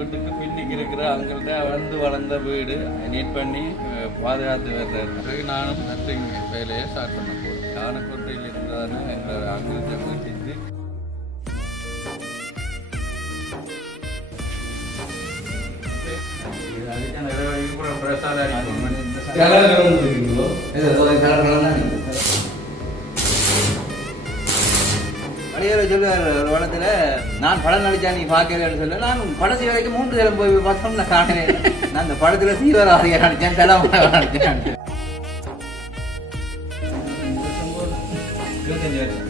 வீட்டுக்கு பின்னுக்கு இருக்கிற அவங்கள்ட்ட வளர்ந்து வளர்ந்த வீடு நீட் பண்ணி பாதுகாத்து வர்றதுக்கு நானும் நர்சிங் வேலையை ஸ்டார்ட் பண்ண போகிறேன். ஆனக்கோட்டையில் இருந்ததான எங்கள் அவங்கள்ட்ட வீட்டுக்கு அடியார சொல்லுவார் ஒரு படத்தில், நான் படம் நடிச்சா நீ பார்க்கலன்னு சொல்ல, நான் படத்து வரைக்கும் 3 தரம் போய் பார்த்தோம் நான் காணேன். நான் அந்த படத்தில் தீவிரவாதியாக நடித்தேன், தலைமுறை நடித்தேன். 25 வருஷம்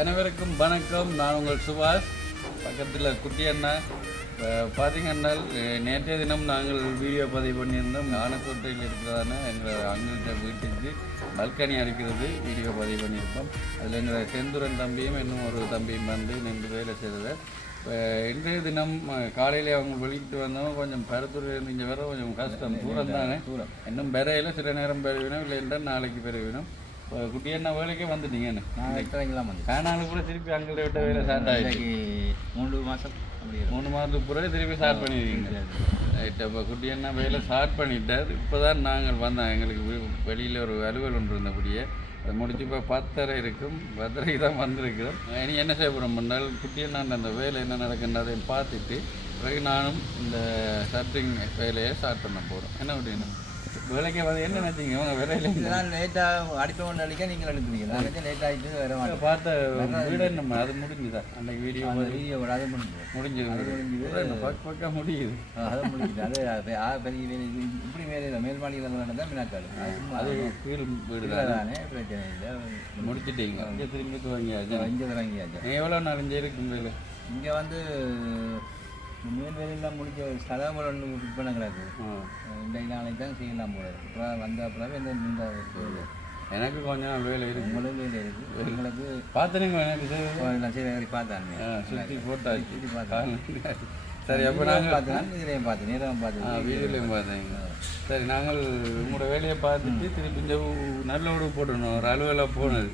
அனைவருக்கும் வணக்கம். நான் உங்கள் சுபாஷ். பக்கத்தில் குட்டி அண்ணா. பார்த்தீங்கன்னா நேற்றைய தினம் நாங்கள் வீடியோ பதிவு பண்ணியிருந்தோம். ஆனக்கோட்டையில் இருக்கிறதான எங்கள் அங்கிட்ட வீட்டுக்கு பல்கனி அடிக்கிறது வீடியோ பதிவு பண்ணியிருக்கோம். அதில் எங்கள் செந்துரன் தம்பியும் இன்னும் ஒரு தம்பியும் வந்து நின்று வேலை செய்தது. இன்றைய தினம் காலையில் அவங்க வெளிக்கிட்டு வந்தோம். கொஞ்சம் பருத்தூர் இங்கே வர கொஞ்சம் கஷ்டம், தூரம் தானே. இன்னும் பெறையில் சில நேரம் பெறுவினோம், இல்லை என்றால் நாளைக்கு பெறுவினோம். குட்டி என்ன வேலைக்கே வந்துட்டீங்கன்னு காணாலும் கூட திருப்பி அங்கே விட்ட வேலை ஸ்டார்ட் ஆகிடுச்சு. 3 மாதம் 3 மாதத்துக்கு பிறகு திருப்பி ஸ்டார்ட் பண்ணிடுவீங்க. ரைட். அப்போ குட்டி என்ன வேலை ஸ்டார்ட் பண்ணிட்டார். இப்போ தான் நாங்கள் வந்தோம். எங்களுக்கு வெளியில் ஒரு அலுவல் ஒன்று இருந்தபடியே அதை முடிச்சு இப்போ 10:30 இருக்கும். 10:30க்கு தான் வந்திருக்கிறோம். இனி என்ன செய்ய போகிறோம் முன்னால் குட்டி என்ன அந்த வேலை என்ன நடக்குன்றதையும் பார்த்துட்டு பிறகு நானும் இந்த சர்டிங் வேலையை ஸ்டார்ட் பண்ண போகிறோம். என்ன அப்படின்னு வேலைக்கு வந்து என்ன நினைச்சிங்க அவங்க வேலையில லேட்டாக அடிப்பவன் அடிக்க நீங்கள் அனுப்புவீங்க. நினைச்சா லேட் ஆகிட்டு வர மாட்டேன். பார்த்த வீடு நம்ம அது முடிஞ்சுதா அந்த வீடியோ அது முடிஞ்சது பக்கம் முடியுது. அதை முடிஞ்சுது. அது பெரிய வேலை இப்படி வேலையில் மேல் மாடியில் நடந்தால் மினாக்காடு அது கீழ் வீடு தானே, பிரச்சனை இல்லை. முடிச்சுட்டீங்க. இங்கே திரும்பி வாங்கியாச்சு. இங்கே வாங்கியாச்சு. எவ்வளோ நாலஞ்சு இருக்கும் வேலை இங்கே வந்து மேல் வேலையெல்லாம் முடிஞ்ச சதாமரம் ஒன்று ஃபிட் பண்ண கிடக்கு. இன்றைக்கு நாளைக்கு தான் செய்யலாம் போல. அப்புறம் வந்த அப்புறம் இந்த எனக்கு கொஞ்சம் வேலை இருக்குது. உங்களுக்கு வேலை இருக்குது. உங்களுக்கு பார்த்துருங்க. எனக்கு சரி பார்த்தாங்க, சுற்றி போட்டாச்சு. சுற்றி பார்த்தாங்க. சரி. அப்போ நாங்கள் பார்த்துக்கலாம். இதுலேயும் பார்த்து நேரம் பார்த்து வீடியோலையும் பார்த்தீங்க. சரி. நாங்கள் உங்களோட வேலையை பார்த்துட்டு திருப்பி இந்த நல்ல உடவு போட்டணும். ஒரு அலுவலாக போனது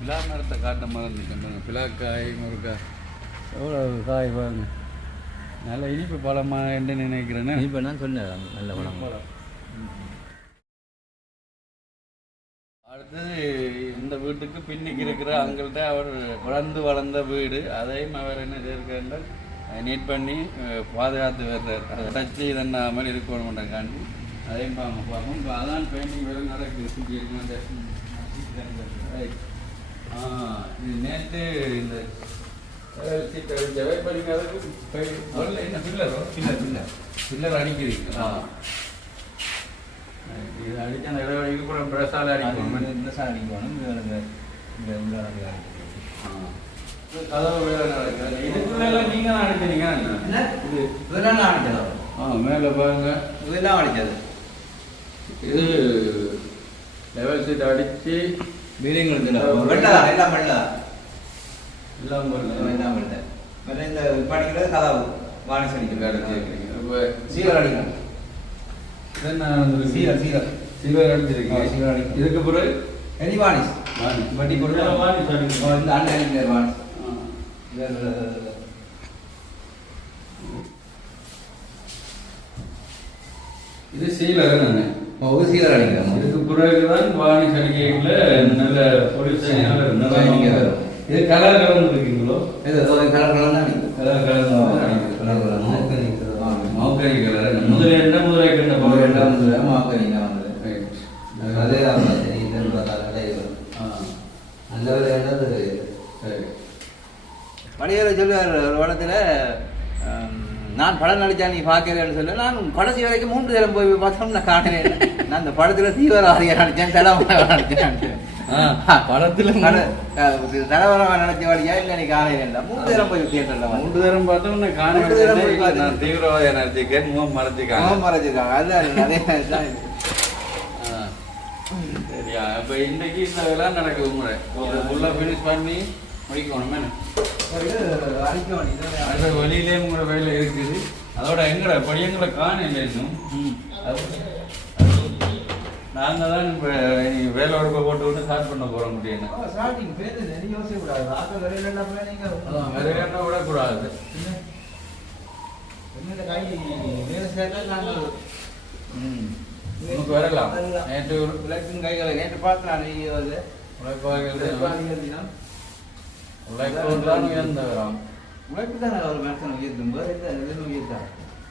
பிலா மரத்தை காட்ட மறந்துட்டேன். பிலாக்காய் முருக்காய் எவ்வளோ காய் பாருங்க. நல்ல இனிப்பு பழமாக என்று நினைக்கிறேன்னு. இப்போ நான் சொன்னேன் நல்ல பழம். அடுத்தது இந்த வீட்டுக்கு பின்னுக்கு இருக்கிற அவங்கள்ட்ட அவர் வளர்ந்து வளர்ந்த வீடு, அதையும் அவர் என்ன செய்யிருக்காருன்றால் நீட் பண்ணி பாதுகாத்து வர்றார். அதை டச்சு இதென்னாமல் இருக்கணும்ன்றக்காண்டி அதையும் பார்ப்போம். இப்போ அதான் பெயிண்டிங் வேலை நடக்குது. இது நேற்று இந்த பில்லர் அடிக்கிறீங்க. இது அடிச்சு அந்த இடவழிக்கு கூட பிரசால அடிக்கணும். கதவு வேலை நடக்குது. இதுக்குள்ளெல்லாம் நீங்க தான் அடிச்சீங்க. இதெல்லாம் அடிச்சது. மேலே பாருங்க, இதெல்லாம் அடிச்சது. இது லெவல் சீட் அடிச்சு பில்டிங் வெள்ளா எல்லாம் வெள்ளா எல்லாம் எல்லாம் வெள்ளை. இந்த படிக்கிறது கதவு வாணிஸ் அடிக்கிறது. இப்போ சீரல் அடிக்கணும். சீரல் சீரல் சீரல் அடிச்சிருக்கீங்க. சீரல் அடிக்கணும். இதுக்கு பிறகு எனி வாணிஸ் வட்டி கொடுத்து வாணிஸ் அடிக்கணும். இந்த அண்ணன் அடிக்கிறார் வாணிஸ். இது சீலர் தானே. ஒரு சீரல் அடிக்கிறோம். இதுக்கு பிறகுதான் வாணிஸ் அடிக்கையில் நல்ல பொலிசன். இது கலர் கலந்து இருக்கீங்களோ? இது கலர் கலர் தான் கலர் கலர் மௌக்கனி கலர். முதல்ல என்ன முதல்ல கண்ட மௌக்கனி தான் வந்து அதே தான் படையரை சொல்லுவார் ஒரு படத்தில், நான் படம் நடித்தா நீ பார்க்கலன்னு சொல்ல, நான் கடைசி வரைக்கும் 3 தரம் போய் பார்த்தோம் நான் காணேன். நான் அந்த படத்தில் தீவிரவாதியாக நடித்தேன், தலைமுறை நடித்தேன். படத்துல தலைவரமாக நினைச்ச வாடியா இல்லை நீ காணையில 3 தரம் போய் தியேட்டர்ல 3 தரம் பார்த்தோம். நான் தீவிரவாதியா நினைச்சிருக்கேன். முகம் மறைச்சிருக்காங்க. அதுதான் அதே தான். சரி. அப்படியா இப்போ இன்றைக்கு இந்த வேலை நடக்குது உங்களை ஃபுல்லாக ஃபினிஷ் பண்ணி முடிக்கணும் அது வெளியிலே உங்களோட வேலை இருக்குது அதோட எங்களை படியங்களை காணல இன்னும் நாங்கள் தான் இப்போ வேலையோட போட்டு விட்டு ஸ்டார்ட் பண்ண போகிறோம் முடியும் வேலையான விடக்கூடாது உனக்கு வரலாம் நேற்று நேற்று பார்த்தேன் உழைப்பு தான் உயர்ந்த வரோம் உழைப்பு தான் ஒரு மனுஷன் உயர்த்தும் போது எதுவும் உயர்த்தான்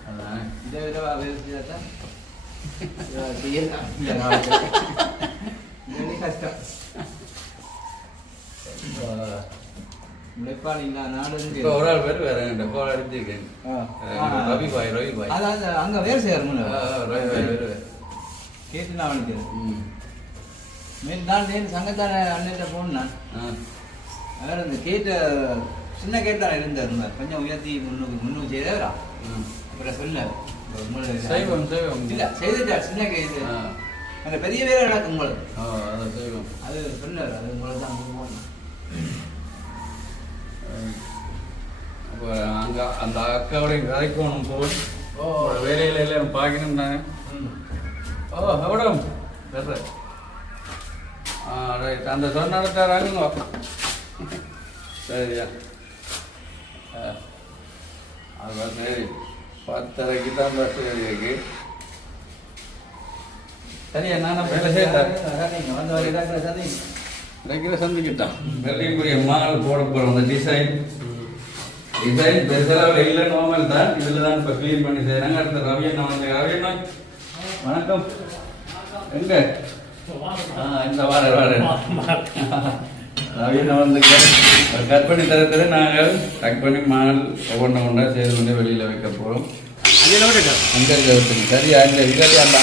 அதான் இதை விட வேறு தான் கஷ்டம் உழைப்பாளி நாடு ஒரு ஆள் பேர் வேற என்கிட்ட கோல் அடிச்சிருக்கேன் ரவி பாய் அதாவது அங்கே வேறு செய்யணும் ரவி பாய் வேறு கேட்டு நான் நினைக்கிறேன் மேல் தான் நேற்று சங்கத்தான அண்ணன் போனேன் அவர் அந்த கேட்ட சின்ன கேட்டான் இருந்தார் கொஞ்சம் உயர்த்தி முன்னுக்கு செய்தவரா அப்புறம் சொன்னார் செய்வோம் செய்வோம் இல்லை செய்துட்டார் சின்ன கேட்டு அந்த பெரிய வேலை நடக்கும் உங்களுக்கு அதை செய்வோம் அது சொன்னார் அது உங்களுக்கு தான் போகணும் அப்போ அங்கே அந்த அக்காவுடைய கதைக்கணும் போய் வேலையில எல்லாம் பார்க்கணும் தானே மேடம் பேசுற ரைட் அந்த சொன்னாங்க சரியா அதுதான் சரி 10:30 தான் பஸ் இருக்கு சரியா நான் வேலை செய்யறேன் ரெகுலர் சந்திக்கிட்டான் வெள்ளைக்குரிய மாடல் போட போகிறோம் அந்த டிசைன் பெருசளவில் இல்லை நார்மல் தான் இதில் தான் இப்போ க்ளீன் பண்ணி செய்கிறாங்க அடுத்த ரவியண்ணா வந்து ரவியண்ணா வணக்கம் எங்க இந்த வார ரவியண்ணா வந்து கட் பண்ணி தரத்துல நாங்கள் கட் பண்ணி மாடல் ஒவ்வொன்றா செய்து கொண்டு வெளியில் வைக்க போகிறோம் அங்கே இருக்க சரியா இந்த இல்லாட்டி அந்த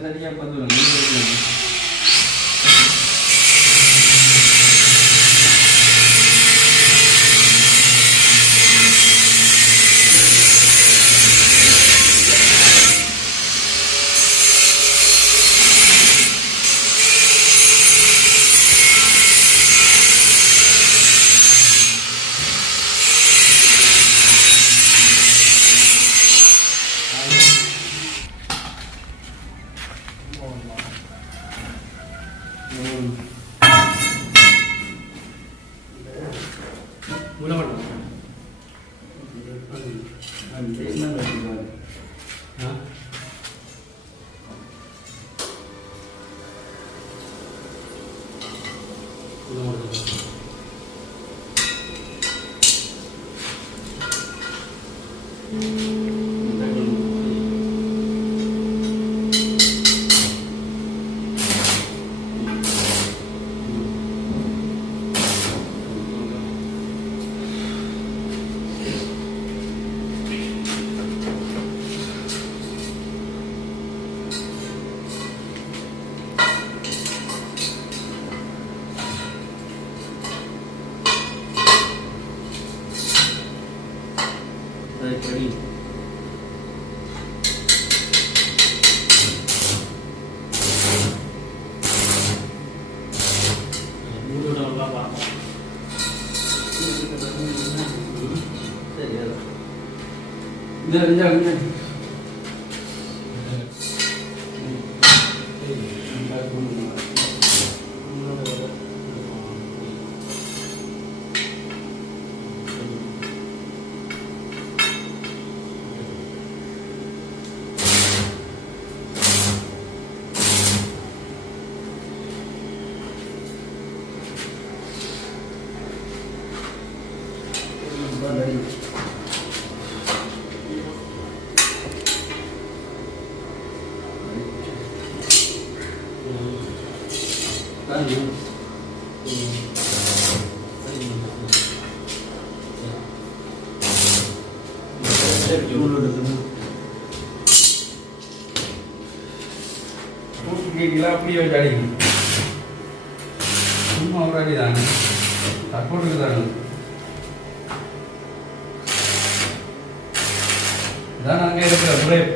சரியா பார்த்து அப்படியே வச்சு அடிக்கணும். சும்மா ஒரு அடி தானே, சப்போர்ட்டுக்கு தானே. இதான் அங்கே இருக்கிற பிரேக்.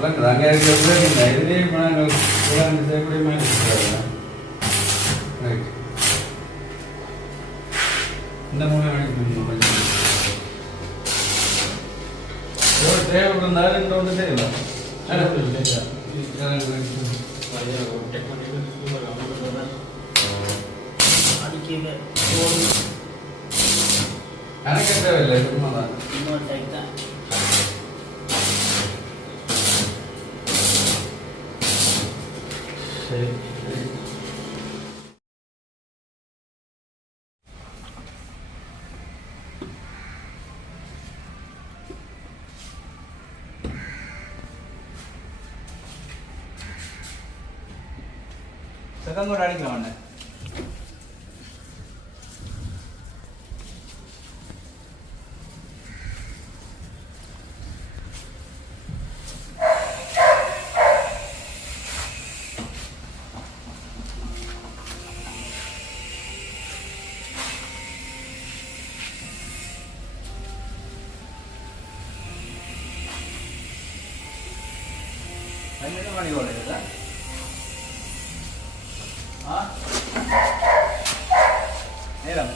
வழங்குது அங்கே இருக்கிற பிரேக் இல்லை. இதுலேயே இப்போ நாங்கள் செய்யக்கூடிய மாதிரி இருக்கிறாங்க. ரைட், இந்த மூலம் அடிக்கணும். கொஞ்சம் தேவை இருந்தாலும் இந்த ஒன்று தெரியல. எனக்கு தேவையில்லை, சும்மா தான். சரி சரி. செகண்ட் கூட அடிக்கலாம் ஒன்று. என்ன பண்ணி போடுறது? நேரம்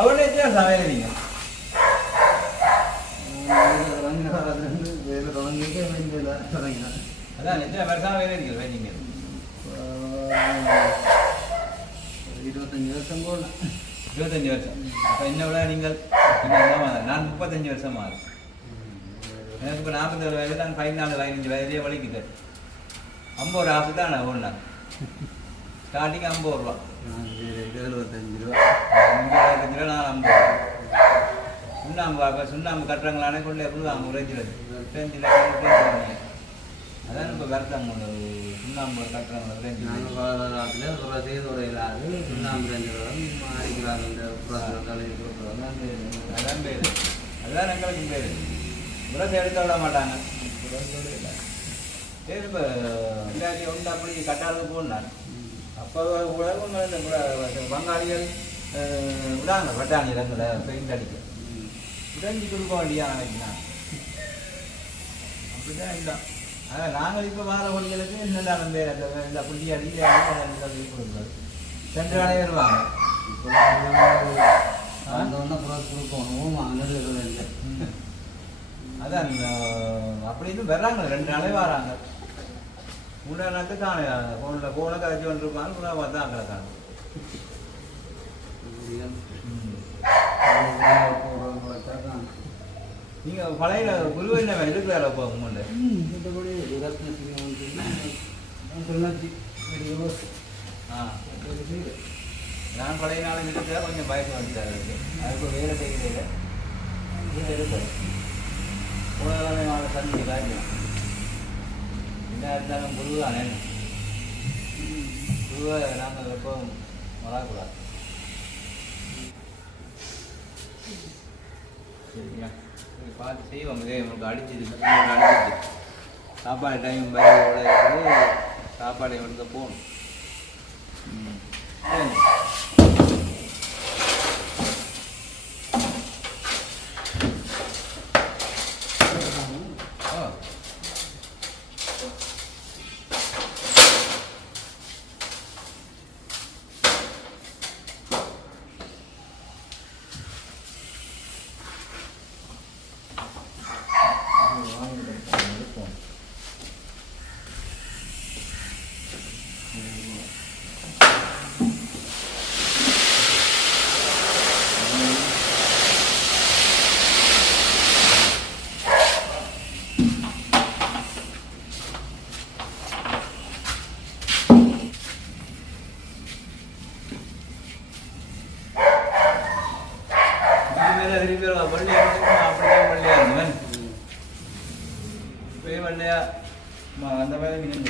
அவனே சமையல் அதான் நிச்சயம் வருஷம் வேலை இருக்குது வைங்க. 25 வருஷம் போல. 25 வருஷம். அப்போ என்ன விட நீங்கள் நான் 35 வருஷமா இருக்கு. எனக்கு இப்போ 47 வயது, நான் 14-15 வயதுலேயே வலிக்குது. 50 ரூபா ஆசை தான் நான் ஒன்றா ஸ்டார்டிங் 50 ரூபா. 75 ரூபா. 75 ரூபா, நான் 50 ரூபா. சுண்ணாம்பு அப்போ சுண்ணாம்பு கட்டுறாங்களானே கொண்டு எப்படி அவங்க உரைஞ்சிடுது. 25 லட்சம். அதான் இப்போ வருத்தம் ஒன்று சுண்ணாம்பு கட்டுறாங்க. சுண்ணாம்பு அடிக்கிறாங்க. அதான் பேர். அதுதான் எங்களுக்கு பேர். உரத்தை எடுக்க விட மாட்டாங்க. சரி, இப்போ எல்லாத்தையும் ஒன்று அப்படி கட்டாளத்துக்கு போனான். அப்போ கூட பங்காளிகள் விடாங்க பட்டாணி இடங்களை பெயிண்ட் அடிக்க உடஞ்சி கொடுக்க வேண்டியா நினைக்கிறான். அப்படிதான் இல்லை. ஆனால் நாங்கள் இப்போ வார வழிகளுக்கு என்னெல்லாம் பேர் இந்த புள்ளி அடி கொடுக்குறது சென்று வேலை வருவாங்க. அதான் அப்படின்னு வர்றாங்க. 2 நாளே வராங்க. 3 நாளுக்கு காண போன கரைச்சி வந்துருப்பாங்க. 3 தான் அங்கே காணும். நீங்கள் பழைய குரு என்ன இருக்கிறார அப்போ உங்கள்கிட்ட? நான் பழைய நாள் இருக்கிற கொஞ்சம் பயசம் வந்துட்டார். அதுக்கு வேலை செய்கிறதில்லை. இருப்பார் உலகமே வாங்க தண்ணி காய்க்கலாம். என்ன இருந்தாலும் குரு தானே. குருவை நாங்கள் எப்போவும் வரக்கூடாது. சரியா, பார்த்து செய்வோம். இதே உங்களுக்கு அடிச்சிருக்கு. சாப்பாடு டைம் பயிரோட இருக்குது. சாப்பாடு எடுக்க போகணும். வெள்ளையா அந்த மாதிரி மீன்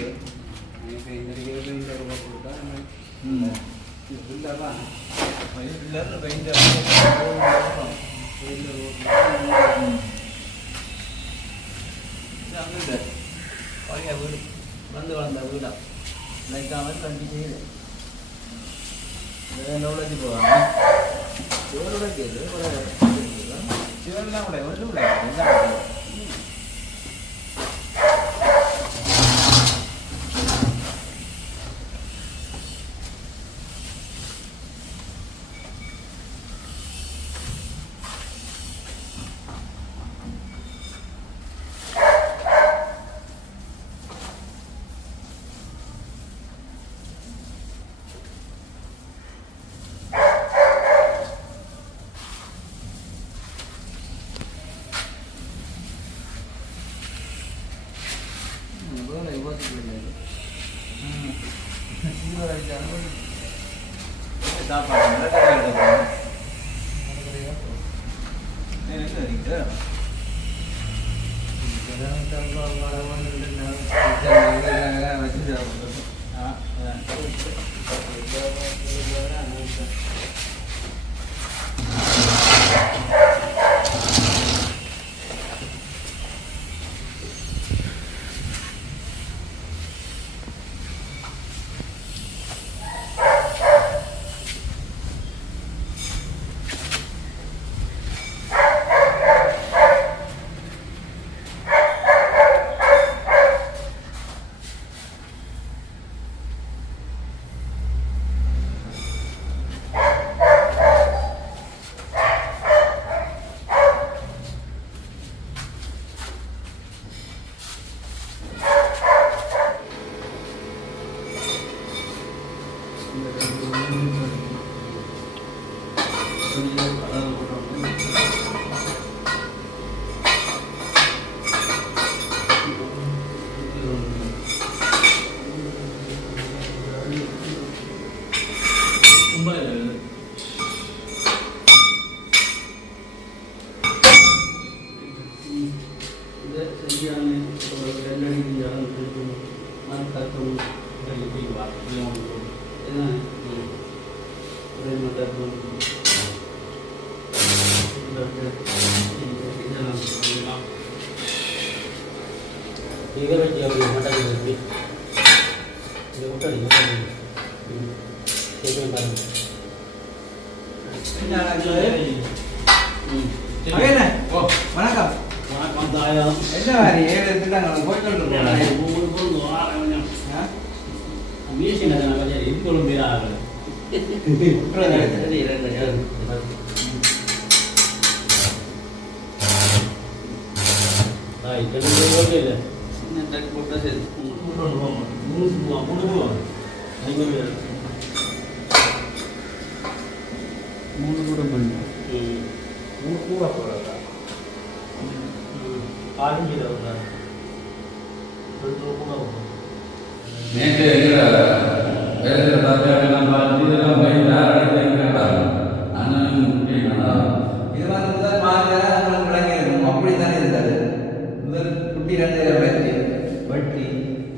வீடு வந்து வளர்ந்த வீடா லைக்காமல் கண்டி செய்யுது எவ்வளோக்கு போவாங்க சிவனோட கேது சிவன்லாம் கூட ஒன்றும் இல்லை எல்லாம் வணக்கம் என்ன மாதிரி ஏழு எடுத்துட்டாங்க மூணு கூட பண்ணு பூவா போகிறதா நேற்று வேலையில் பார்த்தெல்லாம் பார்த்து இதெல்லாம் பயந்து அடிக்கிறாங்க இது வந்து முதல் மாதிரி விளங்கியிருக்கும் அப்படி தானே இருந்தது முதல் குட்டி 2 வச்சு வெட்டி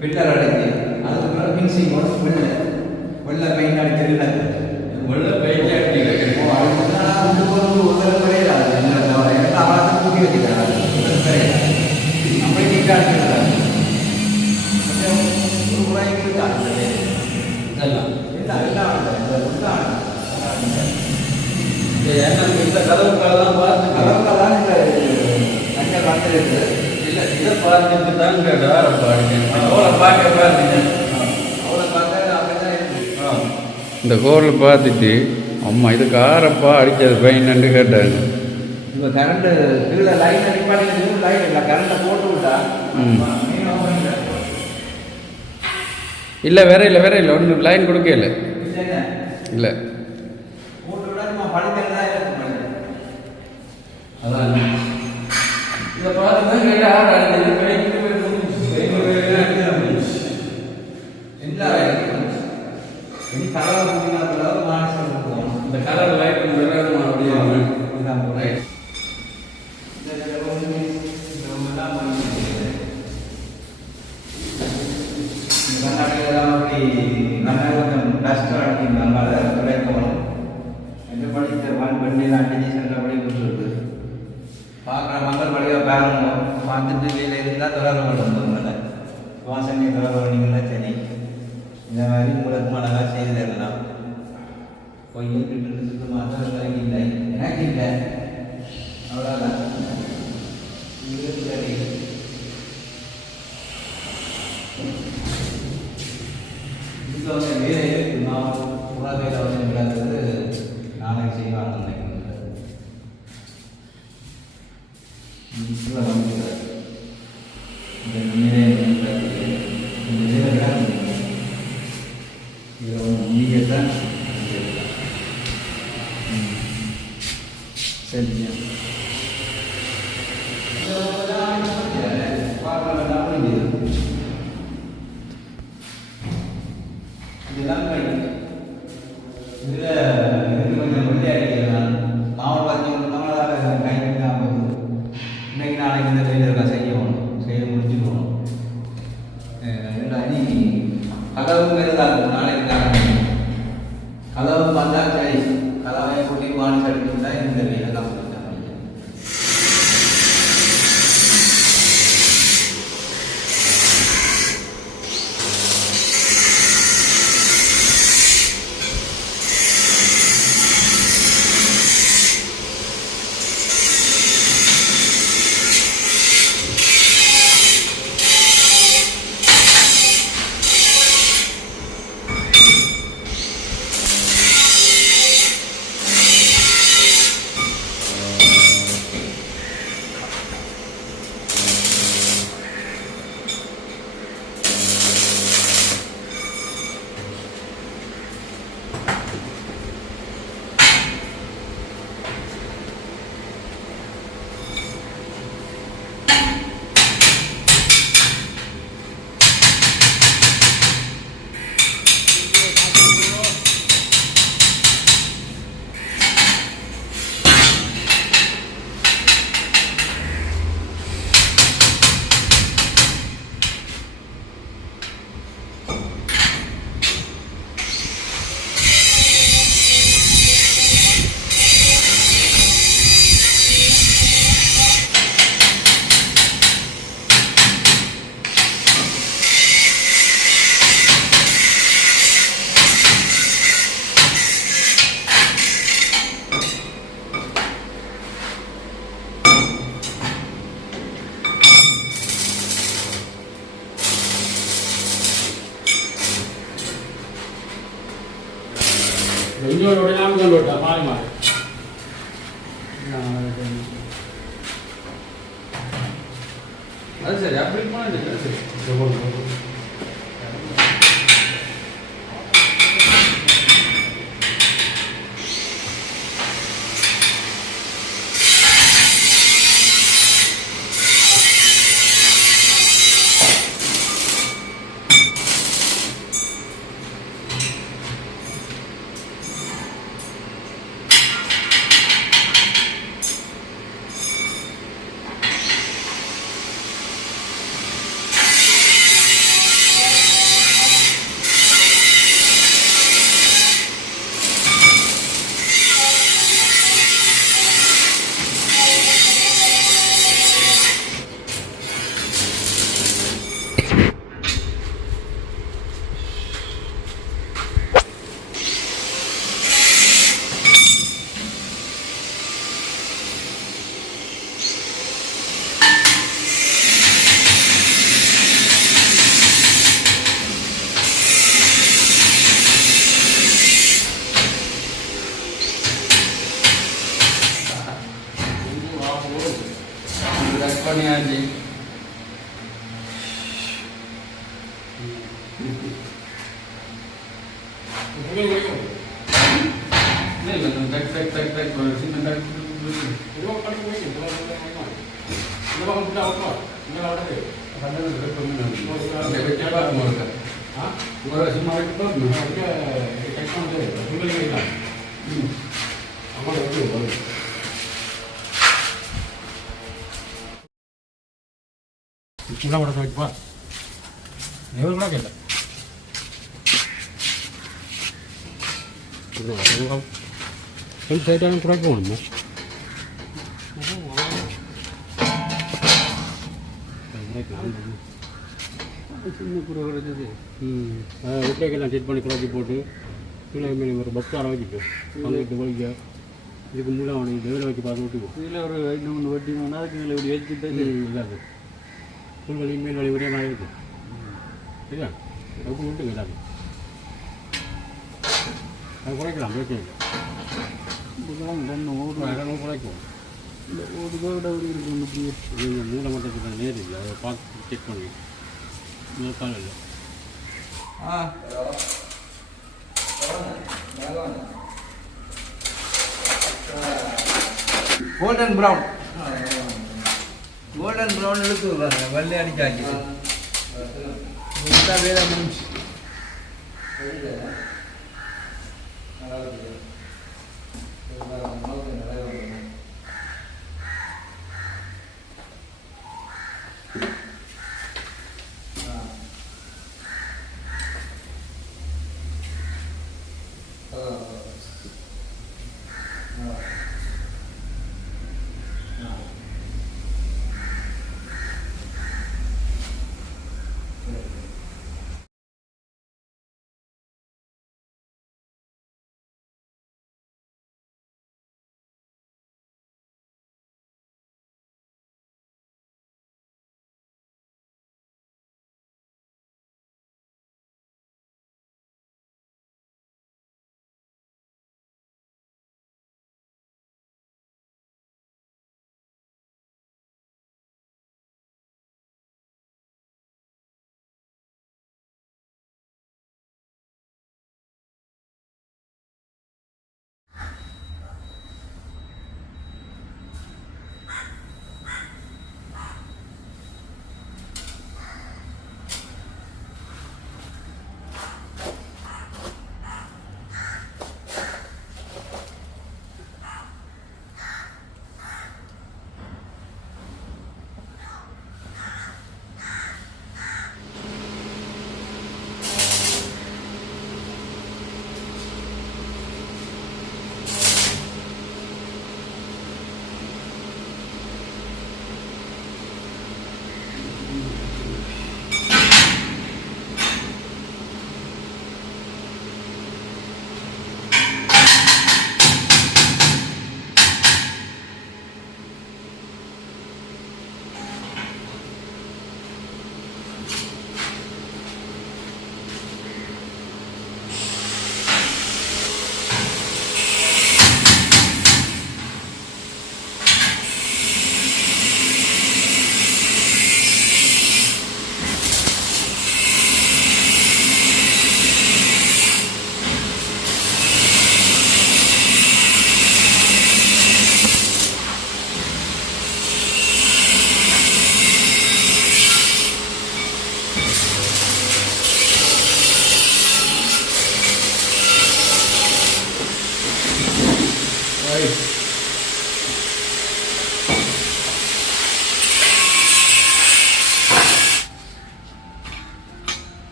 பில்லர் அடைச்சி அதுக்கப்புறம் மின்சிங் வெள்ளை வெள்ளை பெயிண்ட் அடிச்சு வெள்ள பெயிண்ட் அடிக்கிறேன் முதல் குறையாது அவராக கூட்டி வச்சுக்கிறாங்க முதல் குறையாது அப்படி நீட்டாக அடிக்கிறாங்க ஒரு முறைக்கு இருக்காங்க இதெல்லாம் இந்த கதவுக்கெல்லாம் பார்த்து கதவுக்கெல்லாம் இந்த தங்க பார்த்துருக்கு இல்லை இதை பார்த்துட்டு தான் கேட்டால் அவ்வளோ பார்க்க பார்த்தீங்க அவளை பார்த்தா அப்படிதான் இருக்கு இந்த கோரில் பார்த்துட்டு அம்மா இது காரப்பா அடித்தது பையனு கேட்டாங்க இப்போ கரண்ட்டு கீழே லைட் அடிப்பாடி லைட் இல்லை கரண்ட்டை போட்டு விட்டா இல்லை வேற இல்லை ஒன்றும் லைன் கொடுக்கல இல்லை போட்டு விட நம்ம படுக்கிறது தான் இருக்கு அதான் இதை பார்த்து தான் கேட்டால் இனி கலர் முடியாத மாநிலம் இந்த கலர் லைட் அப்படியே நல்லா கொஞ்சம் கஷ்டம் அடிக்கும் நம்மளால குறைக்கணும் என்ன படித்த பண்ணி அடிச்சு சென்றபடி விட்டுருக்கு பார்க்குற மக்கள் வழியாக பாருங்க பார்த்துட்டு வெளியில் இருந்தால் தொடர்பு கொண்டு வாசனை தொடர்பு பண்ணிங்கன்னா சரி இந்த மாதிரி உங்களுக்கு அழகாக செய்து தரலாம் பொய்யும் கிட்டு மற்றவர்களுக்கு இல்லை எனக்கு இல்லை அவ்வளோதான் சரி இதில் வந்து வேலை இருக்கு நான் புறா வேலை வந்து நாளைக்கு செய்வாங்க நினைக்கிறேன் இந்த வேலை இதில் ஒன்று நீங்கள்தான் சரிங்க இதெல்லாம் இதில் இதுக்கு கொஞ்சம் வெள்ளை அடிக்கலாம் மாவட்ட பார்த்தீங்கன்னா தமிழாக கை கட்டாமல் இன்னைக்கு நாளைக்கு இந்த வேலை இருக்கா செய்யணும் செய்ய முடிச்சுக்கணும் அணி கதவு இருந்தாலும் நாளைக்கு கதவு வந்தால் சரி கதவை கூட்டி வாணி சடிக்கு தான் இந்த வேலை தான் அது சரி அப்படி போனது சரி பண்ணியாச்சு கூட வைப்பா எவ்வளோ கூட கேட்க கொஞ்சம் சைட்டான குறைக்க வேணுமா சின்ன குறை கிடைச்சது. வீட்டைக்கெல்லாம் செட் பண்ணி குறைச்சி போட்டு கீழே மேலே ஒரு பஸ் காரை வச்சுட்டு அங்கிட்டு வலிக்க இதுக்கு முன்னே அவனுக்கு வேலை வச்சு பார்த்து விட்டுக்குவோம். இதில் ஒரு 2 வட்டி வேணா அதுக்கு மேலே இப்படி வச்சுட்டு இல்லாது ஃபுல் வலி மேல் வலி ஒரே மாதிரி இருக்கும். சரியா ரொம்ப விட்டுங்க எல்லாரும் அது குறைக்கலாம் பிரச்சனை இல்லை. குறைக்கும் இந்த ஒரு கோட ஒரு இருக்கு. நீங்கள் மூளை மட்டும் நேரம் இல்லை அதை பார்த்து செக் பண்ணி காலம் இல்லை. கோல்டன் ப்ரௌன் எடுத்து வெள்ளை அடிச்சாச்சு வேலை முடிஞ்சு.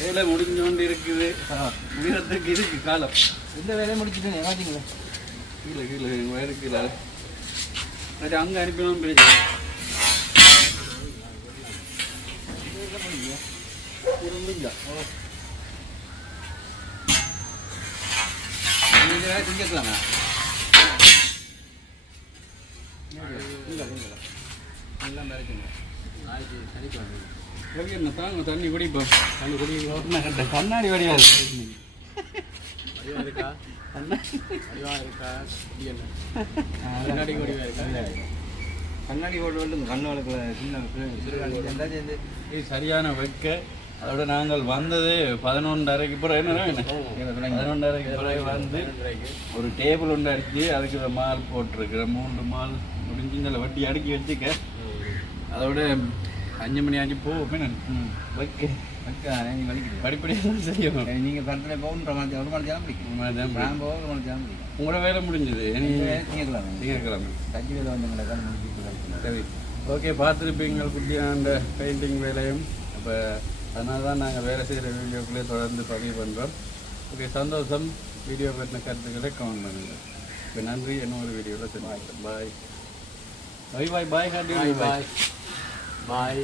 வேலை முடிஞ்சு கொண்டு இருக்குது. முடிகிறதுக்கு இருக்கு காலம். எந்த வேலையை முடிச்சுட்டு பார்த்தீங்களா? கீழே வயது கீழே அது அங்கே அனுப்பினாலும் பிரச்சனை. திங்கக்கலாமா? எல்லாம் இருக்குங்க. என்ன தாங்க தண்ணி குடிப்போம். தண்ணி குடிப்போம். கண்ணாடி வடிவா இருக்கா? கண்ணாடி போட்டு கண்ணு வளர்க்கல சின்ன இது சரியான வைக்க. அதோட நாங்கள் வந்தது 11:30க்கு பிறகு. என்ன 11:30க்கு பிறகு வந்து ஒரு டேபிள் ஒன்று அடிச்சு அதுக்கு மால் போட்டிருக்கிறேன். 3 மால் முடிஞ்சு இந்த வட்டி அடுக்கி வச்சுக்க. அதோட 5 மணி ஆச்சு போ வைக்க நீ வலிக்குது படிப்படியாக செய்யும் நீங்கள் படத்தில் போகணும் ஒரு மணி நேரம் பிடிக்கும் நான் போக ஒரு மணி நேரம் பிடிக்கும் உங்களோட வேலை முடிஞ்சது திங்கக்கிழமை திங்கட்கிழமை கட்சி வேலை வந்து முடிச்சு சரி ஓகே பார்த்துருப்பீங்க குட்டியான அந்த பெயிண்டிங் வேலையும் அப்போ அதனால தான் நாங்கள் வேலை செய்கிற வீடியோக்குள்ளே தொடர்ந்து பதிவு பண்ணுறோம் ஓகே சந்தோஷம் வீடியோ பற்றின கருத்துக்களை கமெண்ட் பண்ணுங்கள் இப்போ நன்றி இன்னொரு வீடியோவில் பாய் பாய் பாய் பாய் பாய் பாய்